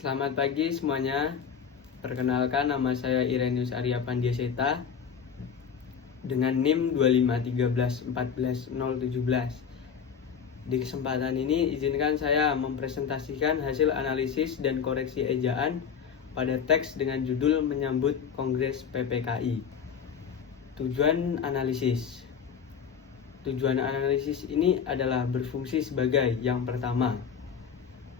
Selamat pagi semuanya. Perkenalkan, nama saya Irenius Arya Pandiaseta dengan NIM 25311414017. Di kesempatan ini izinkan saya mempresentasikan hasil analisis dan koreksi ejaan pada teks dengan judul menyambut Kongres PPKI. Tujuan analisis ini adalah berfungsi sebagai yang pertama,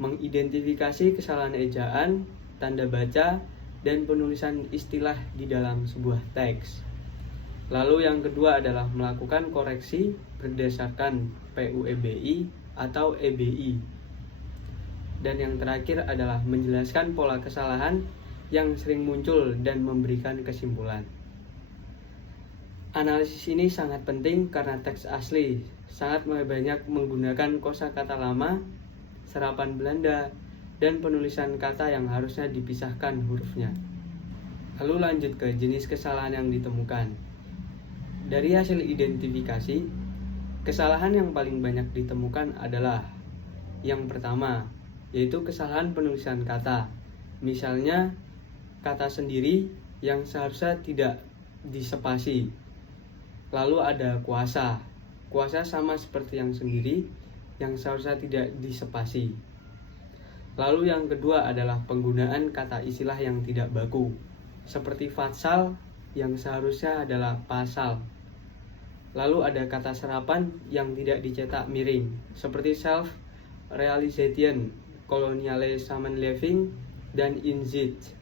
mengidentifikasi kesalahan ejaan, tanda baca, dan penulisan istilah di dalam sebuah teks. Lalu yang kedua adalah melakukan koreksi berdasarkan PUEBI atau EBI. Dan yang terakhir adalah menjelaskan pola kesalahan yang sering muncul dan memberikan kesimpulan. Analisis ini sangat penting karena teks asli sangat banyak menggunakan kosakata lama, serapan Belanda, dan penulisan kata yang harusnya dipisahkan hurufnya. Lalu lanjut ke jenis kesalahan yang ditemukan. Dari hasil identifikasi, kesalahan yang paling banyak ditemukan adalah yang pertama, yaitu kesalahan penulisan kata. Misalnya, kata sendiri yang seharusnya tidak disepasi. Lalu ada kuasa. Kuasa sama seperti yang sendiri, yang seharusnya tidak disepasi. Lalu yang kedua adalah penggunaan kata istilah yang tidak baku, seperti fatsal yang seharusnya adalah pasal. Lalu ada kata serapan yang tidak dicetak miring, seperti self-realization, koloniale samenleving, dan inzit.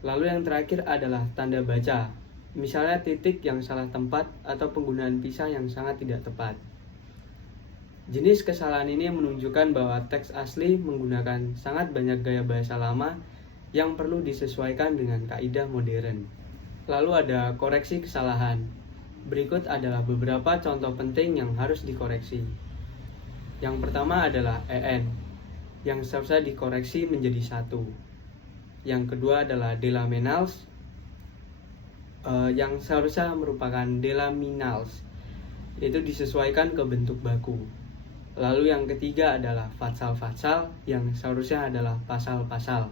Lalu yang terakhir adalah tanda baca, misalnya titik yang salah tempat atau penggunaan pisah yang sangat tidak tepat. Jenis kesalahan ini menunjukkan bahwa teks asli menggunakan sangat banyak gaya bahasa lama yang perlu disesuaikan dengan kaidah modern. Lalu ada koreksi kesalahan. Berikut adalah beberapa contoh penting yang harus dikoreksi. Yang pertama adalah EN, yang seharusnya dikoreksi menjadi 1. Yang kedua adalah delaminals, yang seharusnya merupakan delaminals, yaitu disesuaikan ke bentuk baku. Lalu yang ketiga adalah fatsal-fatsal yang seharusnya adalah pasal-pasal.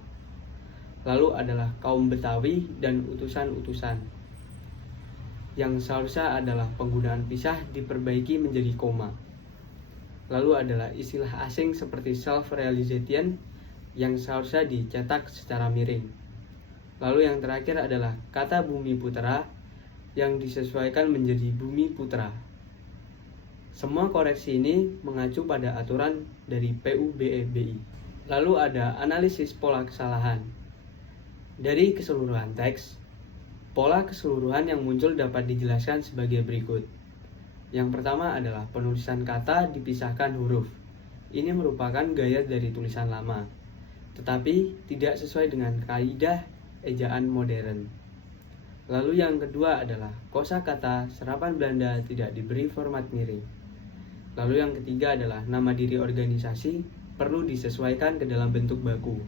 Lalu adalah kaum Betawi dan utusan-utusan, yang seharusnya adalah penggunaan pisah diperbaiki menjadi koma. Lalu adalah istilah asing seperti self-realization yang seharusnya dicetak secara miring. Lalu yang terakhir adalah kata bumi putra yang disesuaikan menjadi bumi putra. Semua koreksi ini mengacu pada aturan dari PUBEBI. Lalu ada analisis pola kesalahan. Dari keseluruhan teks, pola keseluruhan yang muncul dapat dijelaskan sebagai berikut. Yang pertama adalah penulisan kata dipisahkan huruf. Ini merupakan gaya dari tulisan lama, tetapi tidak sesuai dengan kaidah ejaan modern. Lalu yang kedua adalah kosakata serapan Belanda tidak diberi format miring. Lalu yang ketiga adalah nama diri organisasi perlu disesuaikan ke dalam bentuk baku.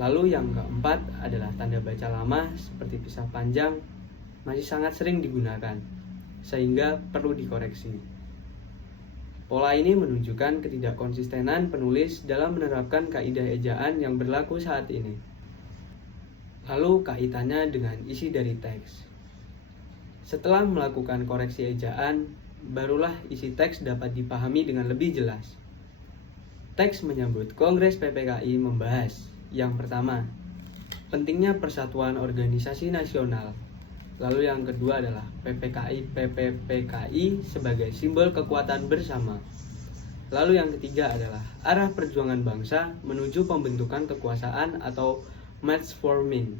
Lalu yang keempat adalah tanda baca lama seperti pisah panjang masih sangat sering digunakan, sehingga perlu dikoreksi. Pola ini menunjukkan ketidakkonsistenan penulis dalam menerapkan kaidah ejaan yang berlaku saat ini. Lalu kaitannya dengan isi dari teks. Setelah melakukan koreksi ejaan, barulah isi teks dapat dipahami dengan lebih jelas. Teks menyambut Kongres PPKI membahas yang pertama, pentingnya persatuan organisasi nasional. Lalu yang kedua adalah PPKI sebagai simbol kekuatan bersama. Lalu yang ketiga adalah arah perjuangan bangsa menuju pembentukan kekuasaan atau match forming.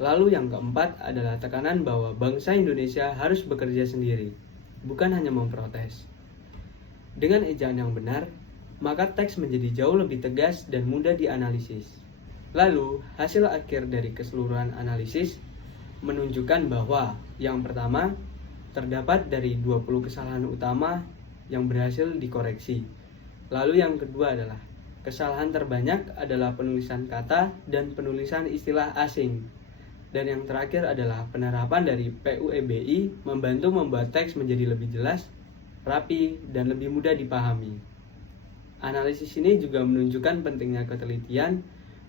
Lalu yang keempat adalah tekanan bahwa bangsa Indonesia harus bekerja sendiri, bukan hanya memprotes. Dengan ejaan yang benar, maka teks menjadi jauh lebih tegas dan mudah dianalisis. Lalu, hasil akhir dari keseluruhan analisis menunjukkan bahwa yang pertama, terdapat dari 20 kesalahan utama yang berhasil dikoreksi. Lalu yang kedua adalah kesalahan terbanyak adalah penulisan kata dan penulisan istilah asing. Dan yang terakhir adalah penerapan dari PUEBI membantu membuat teks menjadi lebih jelas, rapi, dan lebih mudah dipahami. Analisis ini juga menunjukkan pentingnya ketelitian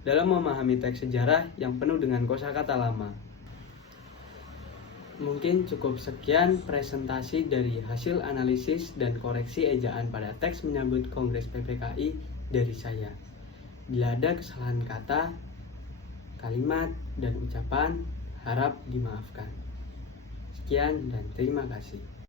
dalam memahami teks sejarah yang penuh dengan kosakata lama. Mungkin cukup sekian presentasi dari hasil analisis dan koreksi ejaan pada teks menyambut Kongres PPKI dari saya. Bila ada kesalahan kata, kalimat, dan ucapan, harap dimaafkan. Sekian dan terima kasih.